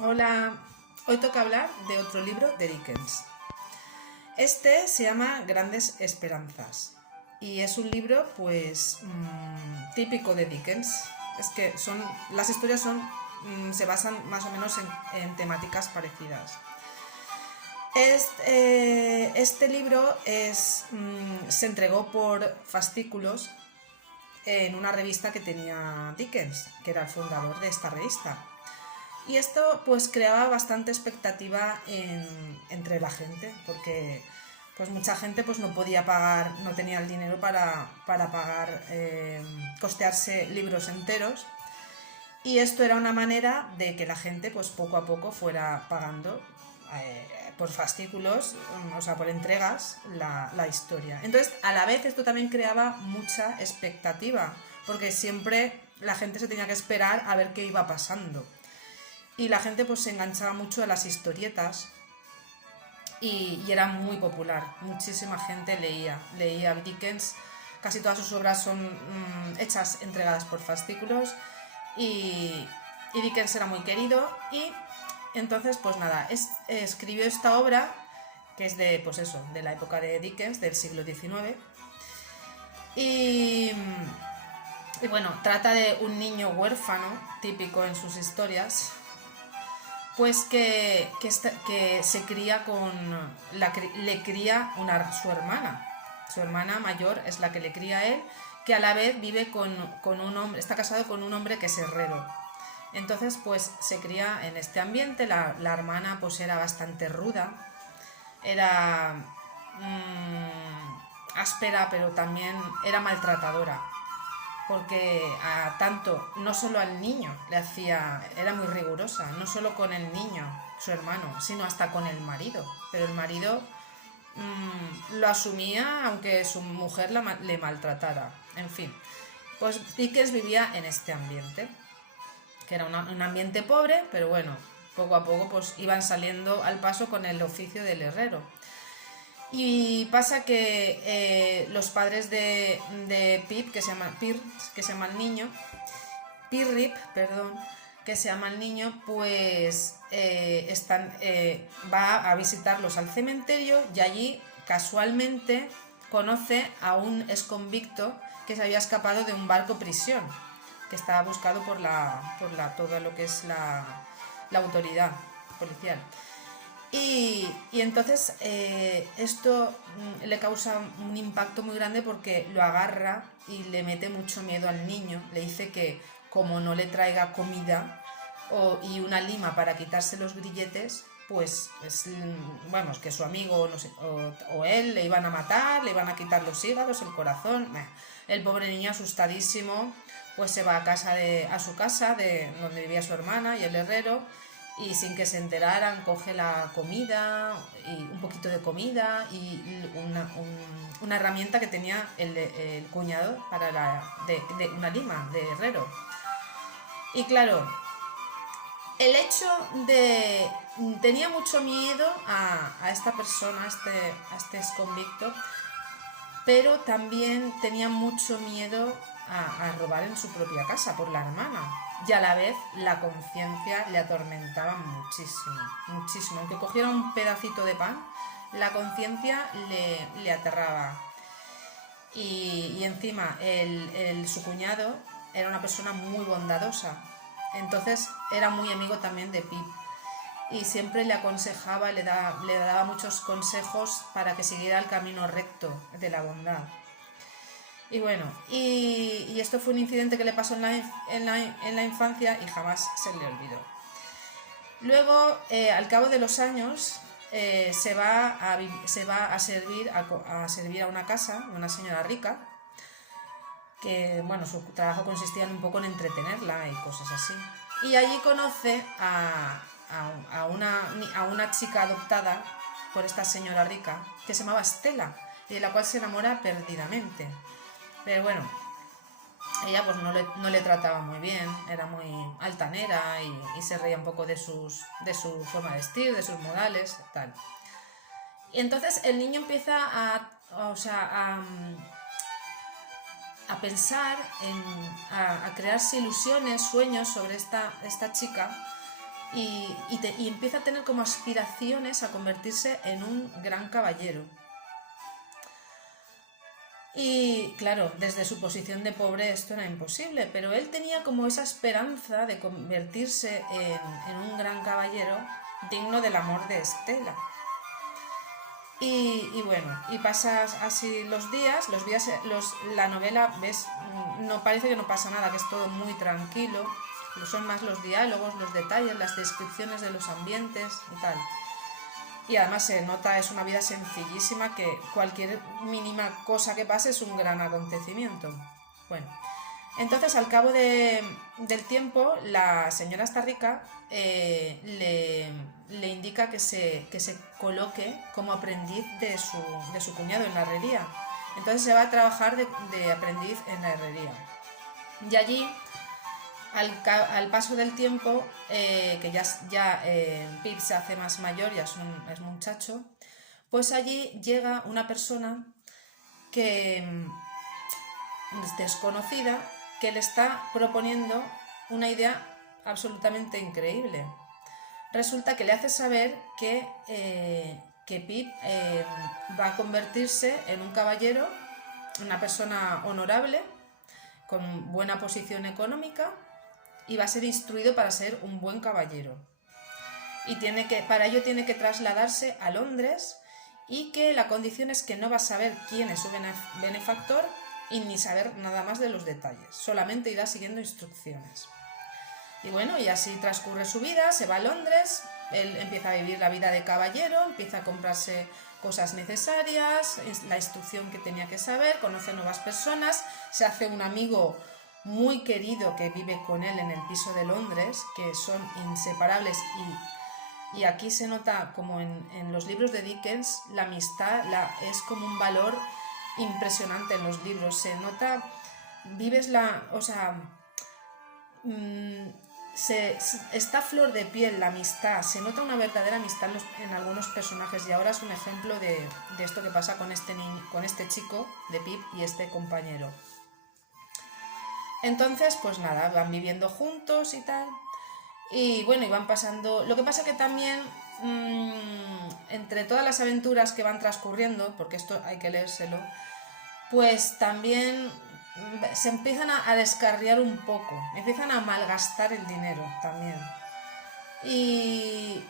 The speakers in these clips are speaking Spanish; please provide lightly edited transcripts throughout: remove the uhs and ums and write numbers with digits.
Hola, hoy toca hablar de otro libro de Dickens. Este se llama Grandes Esperanzas y es un libro pues típico de Dickens. Es que las historias se basan más o menos en temáticas parecidas. Este libro se entregó por fascículos en una revista que tenía Dickens, que era el fundador de esta revista. Y esto pues creaba bastante expectativa entre la gente, porque pues mucha gente pues no podía pagar, no tenía el dinero para pagar, costearse libros enteros. Y esto era una manera de que la gente pues poco a poco fuera pagando por fascículos, o sea, por entregas, la historia. Entonces, a la vez esto también creaba mucha expectativa, porque siempre la gente se tenía que esperar a ver qué iba pasando. Y la gente pues se enganchaba mucho a las historietas y era muy popular. Muchísima gente leía Dickens. Casi todas sus obras son hechas, entregadas por fascículos y Dickens era muy querido y entonces pues nada, escribió esta obra que es de la época de Dickens, del siglo XIX y, y bueno, trata de un niño huérfano, típico en sus historias, pues que se cría le cría su hermana. Su hermana mayor es la que le cría a él, que a la vez vive con un hombre, está casado con un hombre que es herrero. Entonces, pues se cría en este ambiente. La hermana pues era bastante ruda, era áspera, pero también era maltratadora, porque no solo al niño era muy rigurosa, no solo con el niño, su hermano, sino hasta con el marido. Pero el marido lo asumía aunque su mujer le maltratara. En fin, pues Dickens vivía en este ambiente, que era un ambiente pobre, pero bueno, poco a poco pues iban saliendo al paso con el oficio del herrero. Y pasa que los padres de Pip, que se llama Pir, que se llama el niño, Pirrip, perdón, que se llama el niño, pues va a visitarlos al cementerio y allí casualmente conoce a un exconvicto que se había escapado de un barco prisión, que estaba buscado por todo lo que es la autoridad policial. Y entonces esto le causa un impacto muy grande porque lo agarra y le mete mucho miedo al niño. Le dice que como no le traiga comida y una lima para quitarse los grilletes, pues vamos, que su amigo no sé, o él le iban a matar, le iban a quitar los hígados, el corazón. El pobre niño asustadísimo pues se va a su casa de donde vivía su hermana y el herrero, y sin que se enteraran coge la comida y un poquito de comida y una herramienta que tenía el cuñado de una lima de herrero. Y claro, el hecho de tenía mucho miedo a esta persona, a este exconvicto, pero también tenía mucho miedo a robar en su propia casa por la hermana. Y a la vez la conciencia le atormentaba muchísimo, muchísimo. Aunque cogiera un pedacito de pan, la conciencia le aterraba. Y encima su cuñado era una persona muy bondadosa. Entonces era muy amigo también de Pip. Y siempre le aconsejaba, le daba muchos consejos para que siguiera el camino recto de la bondad. Y bueno, y esto fue un incidente que le pasó en la infancia y jamás se le olvidó. Luego, al cabo de los años, se va a servir a una casa de una señora rica, que bueno, su trabajo consistía un poco en entretenerla y cosas así. Y allí conoce a una chica adoptada por esta señora rica, que se llamaba Stella, y de la cual se enamora perdidamente. Pero bueno, ella pues no le trataba muy bien, era muy altanera y se reía un poco de su forma de vestir, de sus modales, tal. Y entonces el niño empieza a pensar, a crearse ilusiones, sueños sobre esta chica, y empieza a tener como aspiraciones a convertirse en un gran caballero. Y claro, desde su posición de pobre esto era imposible, pero él tenía como esa esperanza de convertirse en un gran caballero digno del amor de Estela. Y bueno, y pasas así los días, la novela, ves, no parece que no pasa nada, que es todo muy tranquilo, son más los diálogos, los detalles, las descripciones de los ambientes y tal. Y además se nota, es una vida sencillísima, que cualquier mínima cosa que pase es un gran acontecimiento. Bueno, entonces al cabo del tiempo, la señora esta rica le indica que se coloque como aprendiz de su cuñado en la herrería. Entonces se va a trabajar de aprendiz en la herrería. Y allí, al paso del tiempo, que ya Pip se hace más mayor, ya es muchacho, pues allí llega una persona que es desconocida, que le está proponiendo una idea absolutamente increíble. Resulta que le hace saber que Pip va a convertirse en un caballero, una persona honorable, con buena posición económica, y va a ser instruido para ser un buen caballero. Y para ello tiene que trasladarse a Londres, y que la condición es que no va a saber quién es su benefactor y ni saber nada más de los detalles, solamente irá siguiendo instrucciones. Y bueno, y así transcurre su vida, se va a Londres, él empieza a vivir la vida de caballero, empieza a comprarse cosas necesarias, la instrucción que tenía que saber, conoce nuevas personas, se hace un amigo muy querido que vive con él en el piso de Londres, que son inseparables, y aquí se nota, como en los libros de Dickens, la amistad es como un valor impresionante en los libros, se nota, vives está a flor de piel la amistad, se nota una verdadera amistad en algunos personajes, y ahora es un ejemplo de esto que pasa con este chico de Pip y este compañero. Entonces, pues nada, van viviendo juntos y tal, y bueno, y van pasando, lo que pasa que también entre todas las aventuras que van transcurriendo, porque esto hay que leérselo, pues también se empiezan a descarriar un poco, empiezan a malgastar el dinero también, y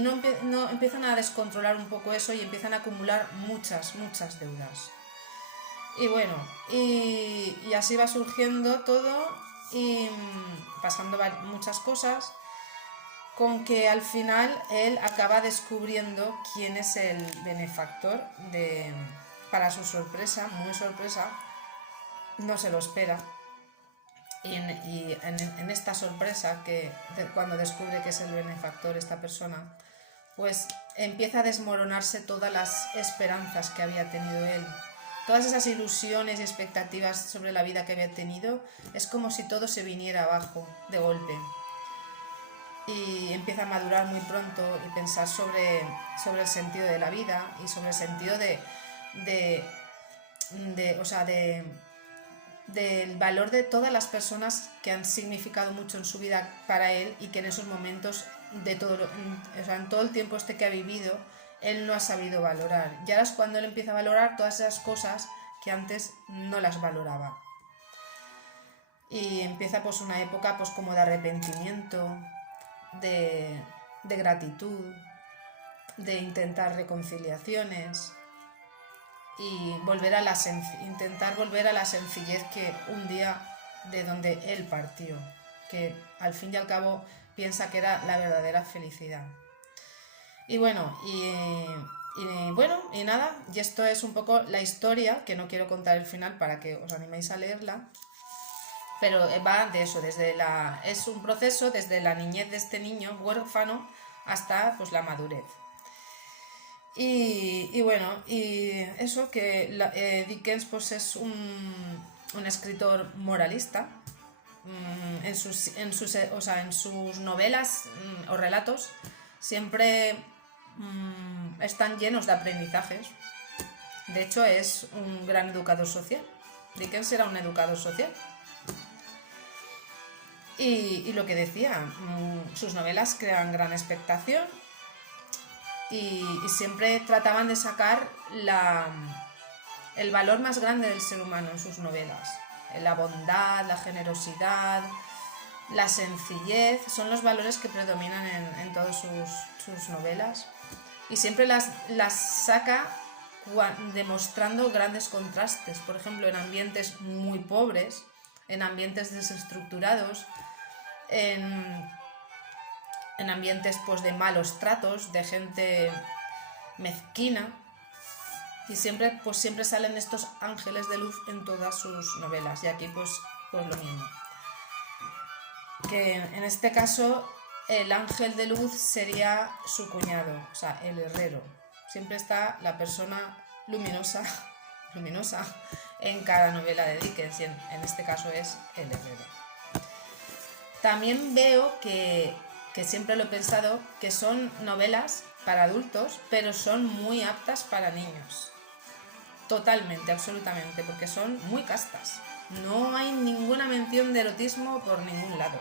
no empiezan a descontrolar un poco eso, y empiezan a acumular muchas deudas. Y bueno, y así va surgiendo todo, y pasando muchas cosas, con que al final él acaba descubriendo quién es el benefactor para su sorpresa, muy sorpresa, no se lo espera. Y en esta sorpresa, cuando descubre que es el benefactor esta persona, pues empieza a desmoronarse todas las esperanzas que había tenido él. Todas esas ilusiones y expectativas sobre la vida que había tenido, es como si todo se viniera abajo de golpe. Y empieza a madurar muy pronto y pensar sobre el sentido de la vida, y sobre el sentido del valor de todas las personas que han significado mucho en su vida para él, y que en esos momentos en todo el tiempo que ha vivido, él no ha sabido valorar. Y ahora es cuando él empieza a valorar todas esas cosas que antes no las valoraba. Y empieza pues una época pues como de arrepentimiento, de gratitud, de intentar reconciliaciones, y intentar volver a la sencillez que un día de donde él partió, que al fin y al cabo piensa que era la verdadera felicidad. Y bueno, y nada, y esto es un poco la historia, que no quiero contar el final para que os animéis a leerla, pero va de eso, es un proceso desde la niñez de este niño huérfano hasta pues la madurez. Y bueno, y eso, que Dickens pues es un escritor moralista. En sus novelas o relatos siempre están llenos de aprendizajes. De hecho, es un gran educador social. Dickens era un educador social. Y lo que decía, sus novelas crean gran expectación y siempre trataban de sacar el valor más grande del ser humano en sus novelas. La bondad, la generosidad, la sencillez, son los valores que predominan en todas sus novelas. Y siempre las saca demostrando grandes contrastes, por ejemplo, en ambientes muy pobres, en ambientes desestructurados, en ambientes pues de malos tratos, de gente mezquina, y siempre salen estos ángeles de luz en todas sus novelas, y aquí pues lo mismo, que en este caso el ángel de luz sería su cuñado, o sea, el herrero. Siempre está la persona luminosa en cada novela de Dickens, y en este caso es el herrero. También veo que siempre lo he pensado, que son novelas para adultos, pero son muy aptas para niños. Totalmente, absolutamente, porque son muy castas. No hay ninguna mención de erotismo por ningún lado.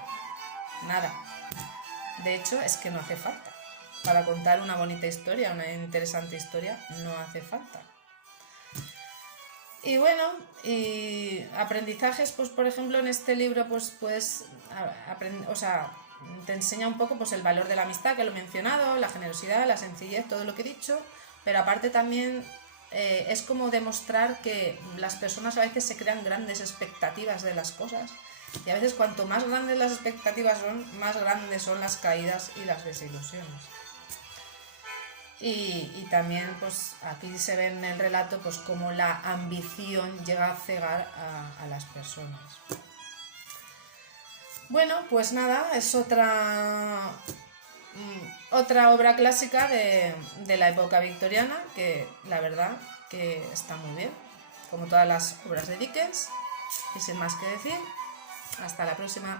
Nada. De hecho, es que no hace falta. Para contar una bonita historia, una interesante historia, no hace falta. Y bueno, y aprendizajes, pues por ejemplo en este libro te enseña un poco pues el valor de la amistad, que lo he mencionado, la generosidad, la sencillez, todo lo que he dicho, pero aparte también es como demostrar que las personas a veces se crean grandes expectativas de las cosas, y a veces cuanto más grandes las expectativas son, más grandes son las caídas y las desilusiones. Y también pues aquí se ve en el relato pues cómo la ambición llega a cegar a las personas. Bueno, pues nada, es otra obra clásica de la época victoriana, que la verdad que está muy bien, como todas las obras de Dickens. Y sin más que decir, hasta la próxima.